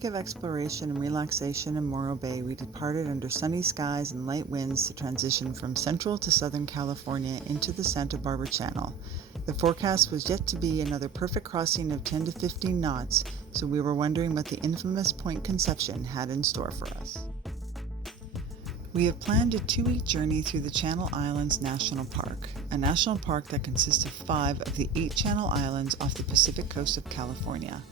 week of exploration and relaxation in Morro Bay, we departed under sunny skies and light winds to transition from central to southern California into the Santa Barbara Channel. The forecast was yet to be another perfect crossing of 10 to 15 knots, so we were wondering what the infamous Point Conception had in store for us. We have planned a 2-week journey through the Channel Islands National Park, a national park that consists of 5 of the 8 Channel Islands off the Pacific coast of California.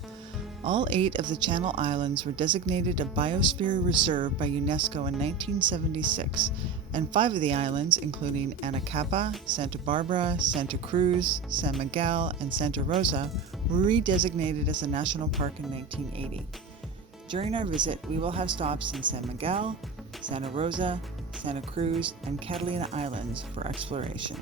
All 8 of the Channel Islands were designated a Biosphere Reserve by UNESCO in 1976, and 5 of the islands, including Anacapa, Santa Barbara, Santa Cruz, San Miguel, and Santa Rosa, were redesignated as a national park in 1980. During our visit, we will have stops in San Miguel, Santa Rosa, Santa Cruz, and Catalina Islands for exploration.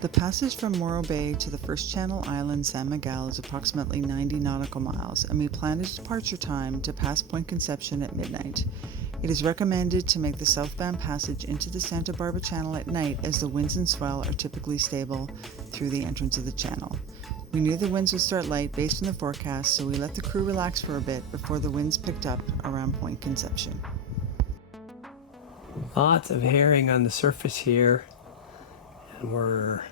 The passage from Morro Bay to the first Channel Island, San Miguel, is approximately 90 nautical miles, and we plan a departure time to pass Point Conception at midnight. It is recommended to make the southbound passage into the Santa Barbara Channel at night, as the winds and swell are typically stable through the entrance of the channel. We knew the winds would start light based on the forecast, so we let the crew relax for a bit before the winds picked up around Point Conception. Lots of herring on the surface here, and we're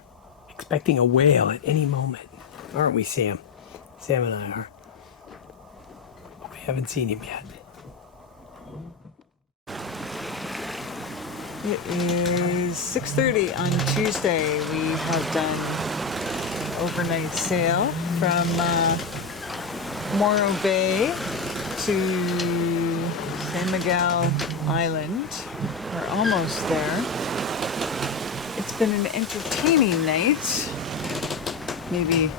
expecting a whale at any moment, aren't we, Sam? Sam and I are. We haven't seen him yet. It is 6:30 on Tuesday. We have done overnight sail from Morro Bay to San Miguel Island. We're almost there. It's been an entertaining night. Maybe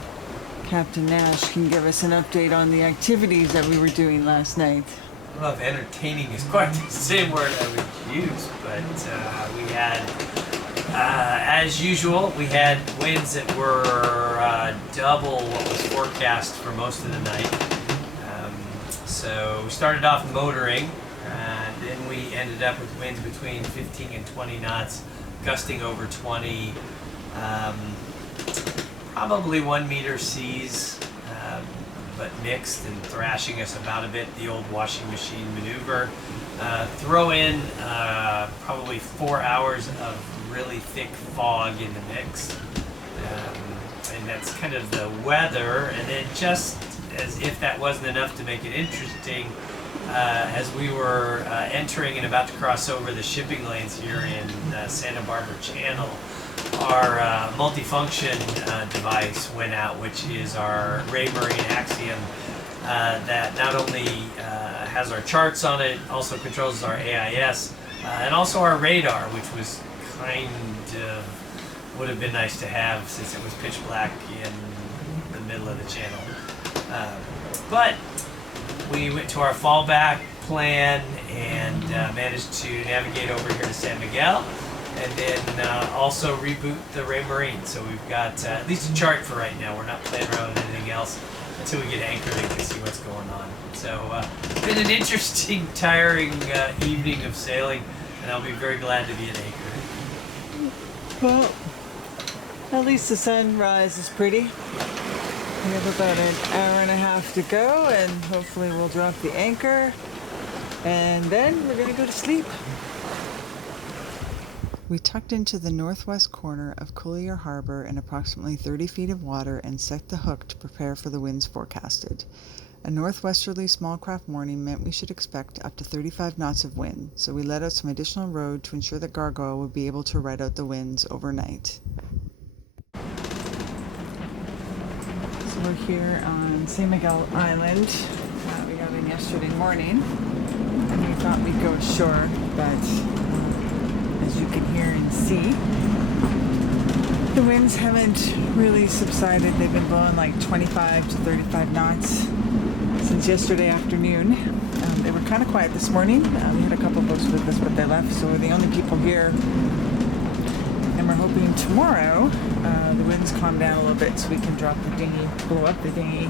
Captain Nash can give us an update on the activities that we were doing last night. I don't know if entertaining is quite the same word I would use, but we had as usual, we had winds that were double what was forecast for most of the night. So we started off motoring, and then we ended up with winds between 15 and 20 knots, gusting over 20, probably 1 meter seas, but mixed and thrashing us about a bit, the old washing machine maneuver. Throw in probably 4 hours of really thick fog in the mix, and that's kind of the weather. And then, just as if that wasn't enough to make it interesting, as we were entering and about to cross over the shipping lanes here in Santa Barbara Channel, our multifunction device went out, which is our Raymarine Axiom that not only has our charts on it, also controls our AIS, and also our radar, which was kind of would have been nice to have since it was pitch black in the middle of the channel. But we went to our fallback plan and managed to navigate over here to San Miguel, and then also reboot the Raymarine. So we've got at least a chart for right now. We're not playing around with anything else until we get anchored and can see what's going on. So it's been an interesting, tiring evening of sailing, and I'll be very glad to be at anchor. Well, at least the sunrise is pretty. We have about an hour and a half to go, and hopefully we'll drop the anchor, and then we're going to go to sleep. We tucked into the northwest corner of Collier Harbor in approximately 30 feet of water and set the hook to prepare for the winds forecasted. A northwesterly small craft morning meant we should expect up to 35 knots of wind, so we let out some additional rode to ensure that Gargoyle would be able to ride out the winds overnight. So we're here on San Miguel Island. We got in yesterday morning, and we thought we'd go ashore, but as you can hear and see, the winds haven't really subsided. They've been blowing like 25 to 35 knots since yesterday afternoon. They were kind of quiet this morning. We had a couple boats with us, but they left, so we're the only people here. And we're hoping tomorrow the winds calm down a little bit so we can drop the dinghy, blow up the dinghy,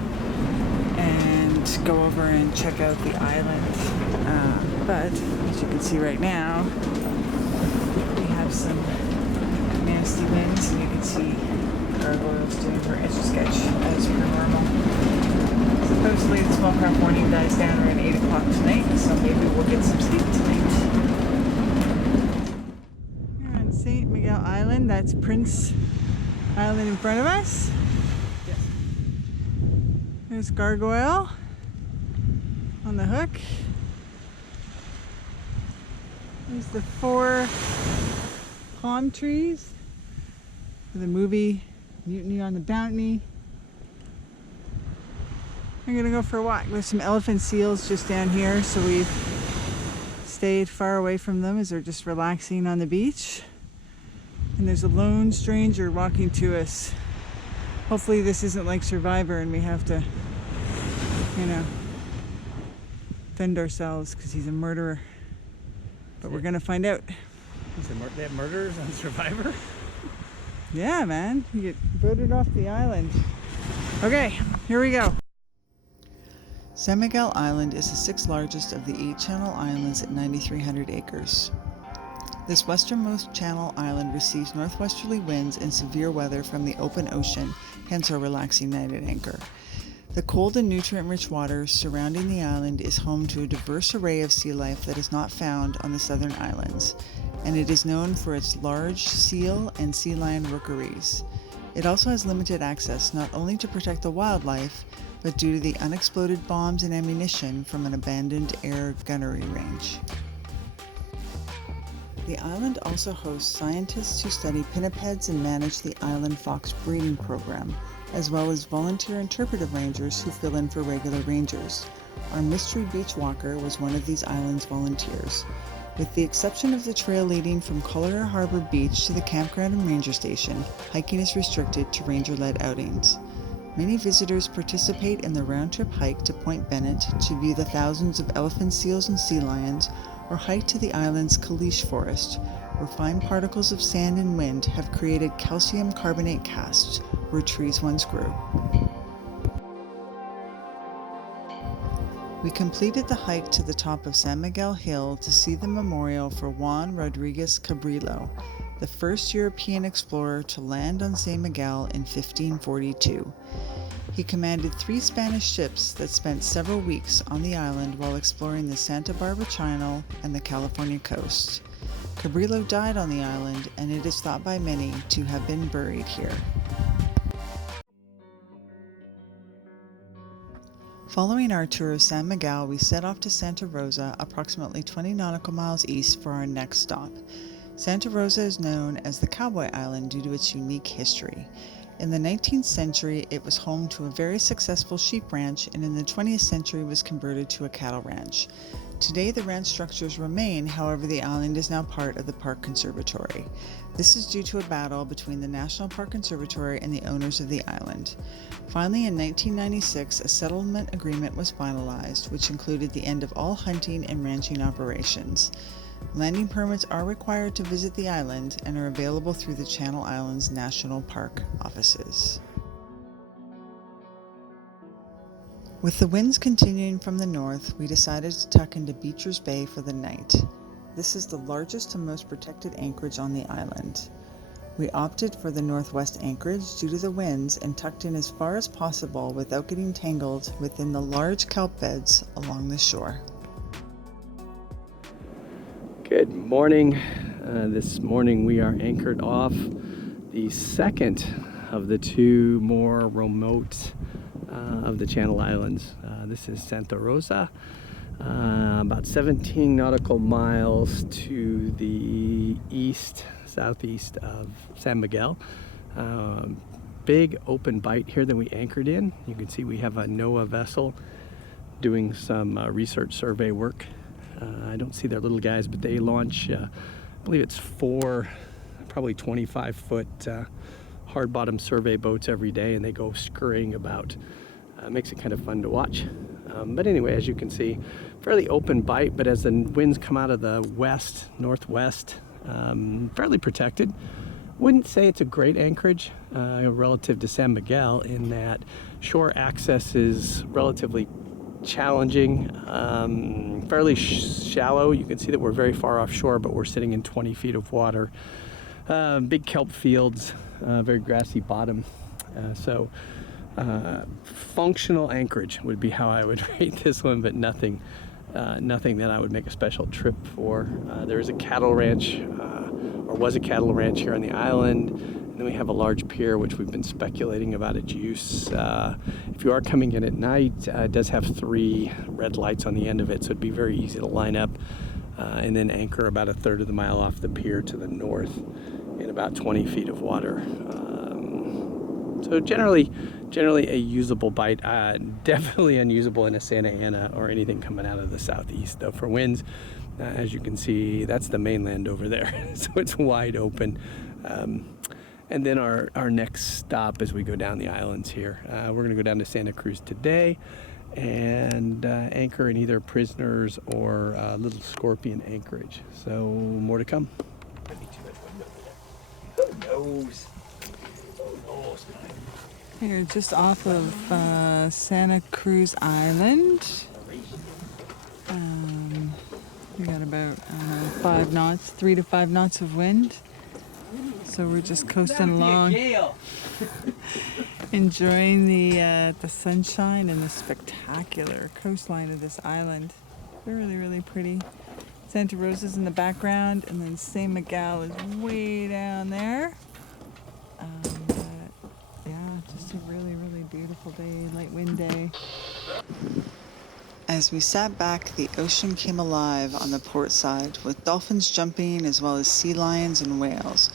and go over and check out the island. But as you can see right now, we have some nasty winds, and you can see Gargoyle's doing her etch-a-sketch as per normal. Supposedly the small craft warning dies down around 8 o'clock tonight, so maybe we'll get some sleep tonight. We're on St. Miguel Island. That's Prince Island in front of us. Yes. There's Gargoyle on the hook. There's the 4 palm trees for the movie Mutiny on the Bounty. We're gonna go for a walk. There's some elephant seals just down here, so we've stayed far away from them as they're just relaxing on the beach. And there's a lone stranger walking to us. Hopefully this isn't like Survivor and we have to, you know, defend ourselves because he's a murderer. But we're gonna find out. They have murderers on Survivor? Yeah, man. You get voted off the island. Okay, here we go. San Miguel Island is the 6th largest of the 8 channel islands at 9,300 acres. This westernmost channel island receives northwesterly winds and severe weather from the open ocean, hence our relaxing night at anchor. The cold and nutrient-rich waters surrounding the island is home to a diverse array of sea life that is not found on the southern islands, and it is known for its large seal and sea lion rookeries. It also has limited access not only to protect the wildlife, but due to the unexploded bombs and ammunition from an abandoned air gunnery range. The island also hosts scientists who study pinnipeds and manage the island fox breeding program, as well as volunteer interpretive rangers who fill in for regular rangers. Our mystery beach walker was one of these island's volunteers. With the exception of the trail leading from Collier Harbor Beach to the campground and ranger station, hiking is restricted to ranger-led outings. Many visitors participate in the round-trip hike to Point Bennett to view the thousands of elephant seals and sea lions, or hike to the island's caliche forest, where fine particles of sand and wind have created calcium carbonate casts where trees once grew. We completed the hike to the top of San Miguel Hill to see the memorial for Juan Rodriguez Cabrillo, the first European explorer to land on San Miguel in 1542. He commanded 3 Spanish ships that spent several weeks on the island while exploring the Santa Barbara Channel and the California coast. Cabrillo died on the island, and it is thought by many to have been buried here. Following our tour of San Miguel, we set off to Santa Rosa, approximately 20 nautical miles east, for our next stop. Santa Rosa is known as the Cowboy Island due to its unique history. In the 19th century, it was home to a very successful sheep ranch, and in the 20th century was converted to a cattle ranch. Today, the ranch structures remain, however, the island is now part of the Park Conservatory. This is due to a battle between the National Park Conservatory and the owners of the island. Finally, in 1996, a settlement agreement was finalized, which included the end of all hunting and ranching operations. Landing permits are required to visit the island and are available through the Channel Islands National Park offices. With the winds continuing from the north, we decided to tuck into Beecher's Bay for the night. This is the largest and most protected anchorage on the island. We opted for the northwest anchorage due to the winds and tucked in as far as possible without getting tangled within the large kelp beds along the shore. Good morning. This morning we are anchored off the second of the 2 more remote of the Channel Islands. This is Santa Rosa, about 17 nautical miles to the southeast of San Miguel. Big open bight here that we anchored in. You can see we have a NOAA vessel doing some research survey work. I don't see their little guys, but they launch, I believe it's 4, probably 25-foot hard bottom survey boats every day, and they go scurrying about. Makes it kind of fun to watch. But anyway, as you can see, fairly open bight, but as the winds come out of the northwest, fairly protected. Wouldn't say it's a great anchorage relative to San Miguel in that shore access is relatively challenging, fairly shallow. You can see that we're very far offshore, but we're sitting in 20 feet of water. Big kelp fields, very grassy bottom. So Functional anchorage would be how I would rate this one, but nothing that I would make a special trip for. There is a cattle ranch, or was a cattle ranch here on the island, and then we have a large pier which we've been speculating about its use. If you are coming in at night, it does have 3 red lights on the end of it, so it'd be very easy to line up and then anchor about 1/3 of the mile off the pier to the north in about 20 feet of water. So generally a usable bite. Definitely unusable in a Santa Ana or anything coming out of the southeast, though. For winds, as you can see, that's the mainland over there, so it's wide open. And then our next stop as we go down the islands here, we're going to go down to Santa Cruz today and anchor in either Prisoners or Little Scorpion Anchorage. So more to come. Who knows? Here, just off of Santa Cruz Island. We got about 5 knots, 3 to 5 knots of wind. So we're just coasting along, enjoying the sunshine and the spectacular coastline of this island. Really, really pretty. Santa Rosa's in the background, and then San Miguel is way down there. Just a really, really beautiful day, light wind day. As we sat back, the ocean came alive on the port side, with dolphins jumping as well as sea lions and whales.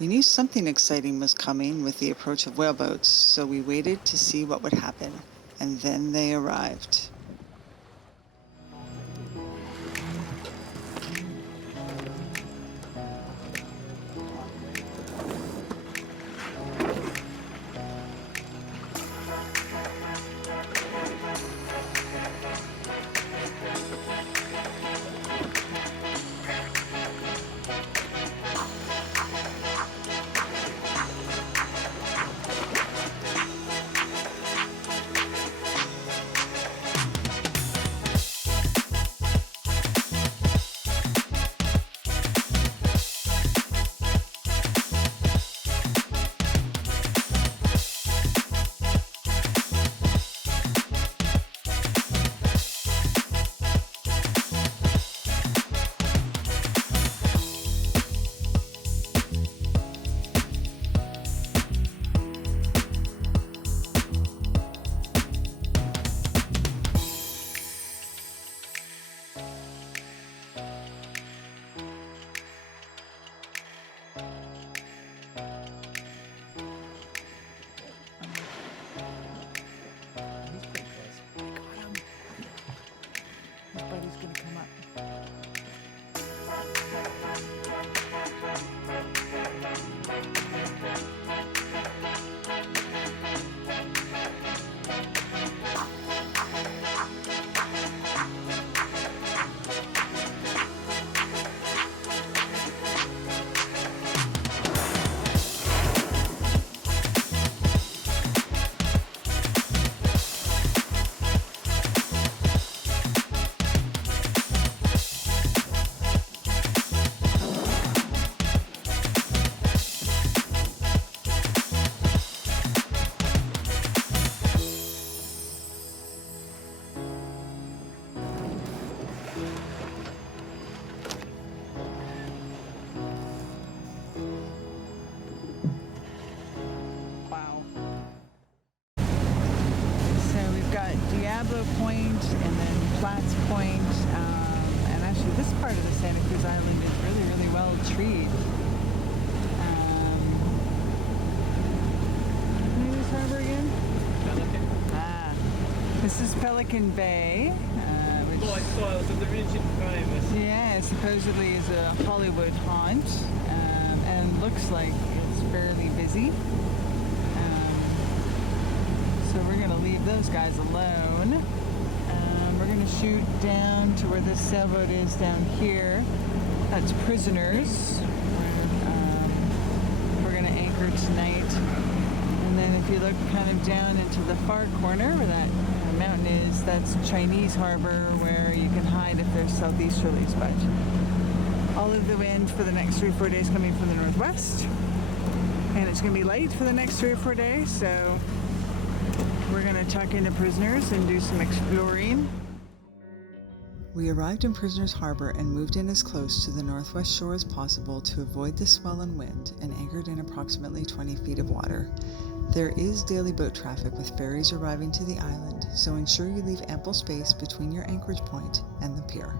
We knew something exciting was coming with the approach of whaleboats, so we waited to see what would happen. And then they arrived. Point and then Platts Point, and actually this part of the Santa Cruz Island is really, really well treed. What is this harbor again? Pelican. This is Pelican Bay, which I saw it was in the region famous. yeah, supposedly is a Hollywood haunt, and looks like it's fairly busy. So we're going to leave those guys alone. We're going to shoot down to where this sailboat is down here. That's Prisoners. We're going to anchor tonight. And then if you look kind of down into the far corner where that mountain is, that's Chinese Harbor, where you can hide if there's southeasterlies. But all of the wind for the next 3 or 4 days coming from the northwest. And it's going to be light for the next 3 or 4 days, so we're gonna tuck into Prisoners and do some exploring. We arrived in Prisoners Harbor and moved in as close to the northwest shore as possible to avoid the swell and wind, and anchored in approximately 20 feet of water. There is daily boat traffic with ferries arriving to the island, so ensure you leave ample space between your anchorage point and the pier.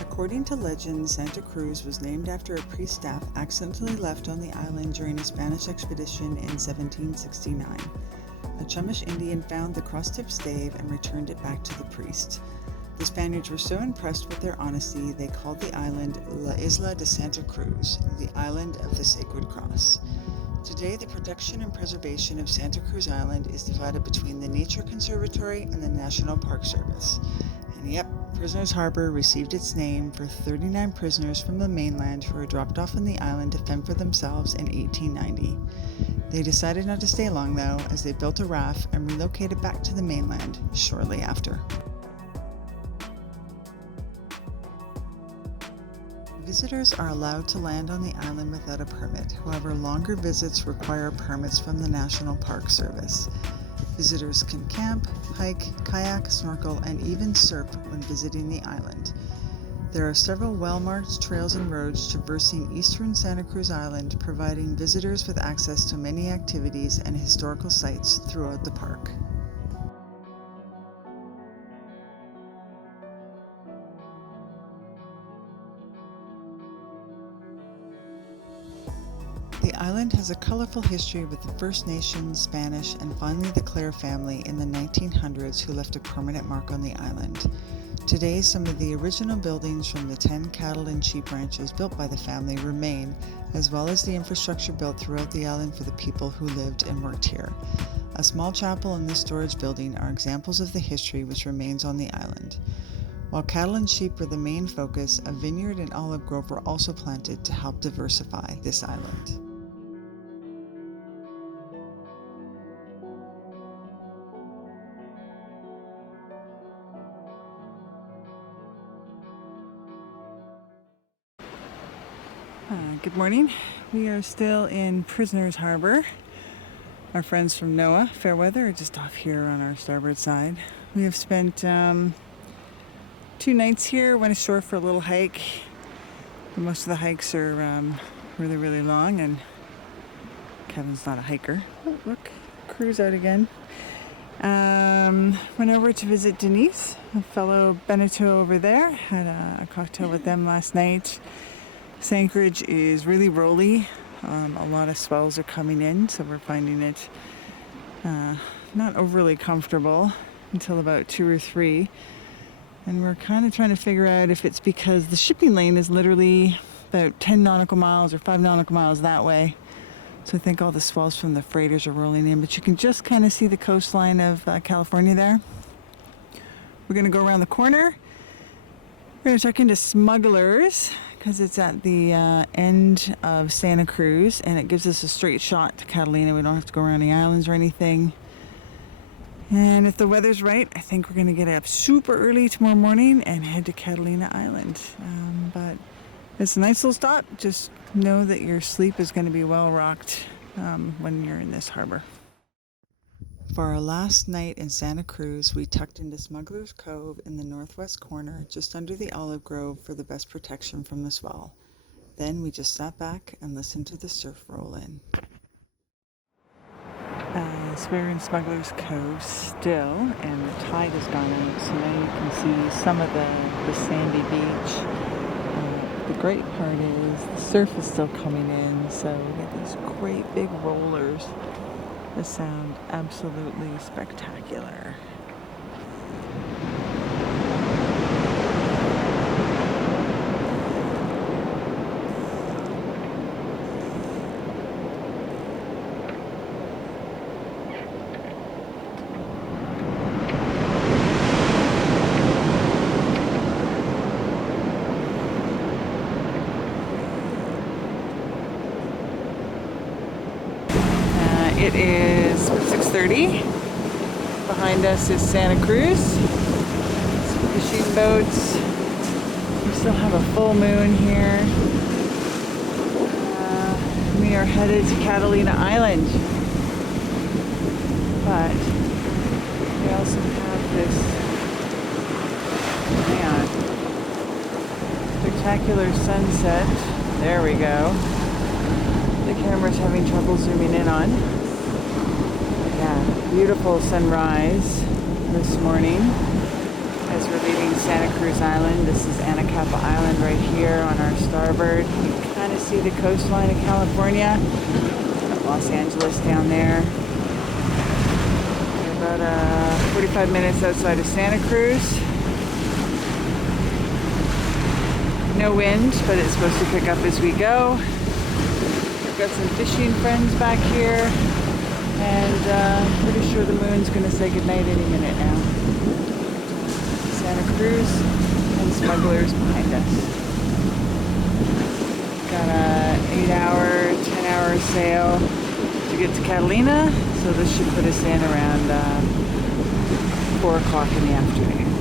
According to legend, Santa Cruz was named after a priest staff accidentally left on the island during a Spanish expedition in 1769. A Chumash Indian found the cross-tipped stave and returned it back to the priest. The Spaniards were so impressed with their honesty, they called the island La Isla de Santa Cruz, the Island of the Sacred Cross. Today, the protection and preservation of Santa Cruz Island is divided between the Nature Conservatory and the National Park Service. And yep, Prisoners Harbor received its name for 39 prisoners from the mainland who were dropped off on the island to fend for themselves in 1890. They decided not to stay long though, as they built a raft and relocated back to the mainland shortly after. Visitors are allowed to land on the island without a permit. However, longer visits require permits from the National Park Service. Visitors can camp, hike, kayak, snorkel, and even surf when visiting the island. There are several well-marked trails and roads traversing eastern Santa Cruz Island, providing visitors with access to many activities and historical sites throughout the park. The island has a colorful history with the First Nations, Spanish, and finally the Clare family in the 1900s who left a permanent mark on the island. Today, some of the original buildings from the 10 cattle and sheep ranches built by the family remain, as well as the infrastructure built throughout the island for the people who lived and worked here. A small chapel and this storage building are examples of the history which remains on the island. While cattle and sheep were the main focus, a vineyard and olive grove were also planted to help diversify this island. Good morning. We are still in Prisoners Harbor. Our friends from NOAA Fairweather are just off here on our starboard side. We have spent 2 nights here, went ashore for a little hike. Most of the hikes are really, really long, and Kevin's not a hiker. Oh, look, Cruz out again. Went over to visit Denise, a fellow Beneteau over there. Had a cocktail with them last night. This anchorage is really rolly. A lot of swells are coming in, so we're finding it not overly comfortable until about 2 or 3. And we're kind of trying to figure out if it's because the shipping lane is literally about 10 nautical miles or 5 nautical miles that way. So I think all the swells from the freighters are rolling in, but you can just kind of see the coastline of California there. We're going to go around the corner. We're going to check into Smugglers because it's at the end of Santa Cruz, and it gives us a straight shot to Catalina. We don't have to go around the islands or anything. And if the weather's right, I think we're going to get up super early tomorrow morning and head to Catalina Island. But it's a nice little stop. Just know that your sleep is going to be well rocked when you're in this harbor. For our last night in Santa Cruz, we tucked into Smugglers Cove in the northwest corner, just under the olive grove for the best protection from the swell. Then we just sat back and listened to the surf roll in. So we're in Smugglers Cove still, and the tide has gone out, so now you can see some of the sandy beach. The great part is the surf is still coming in, so we get these great big rollers that sound absolutely spectacular. It is 6:30. Behind us is Santa Cruz. Some fishing boats. We still have a full moon here. We are headed to Catalina Island. But we also have this, spectacular sunset. There we go. The camera's having trouble zooming in on. Yeah, beautiful sunrise this morning as we're leaving Santa Cruz Island. This is Anacapa Island right here on our starboard. You can kind of see the coastline of California. Los Angeles down there. We're about 45 minutes outside of Santa Cruz. No wind, but it's supposed to pick up as we go. We've got some fishing friends back here, and pretty sure the moon's going to say goodnight any minute now. Santa Cruz and Smugglers behind us. Got a 8-hour, 10-hour sail to get to Catalina, so this should put us in around 4 o'clock in the afternoon.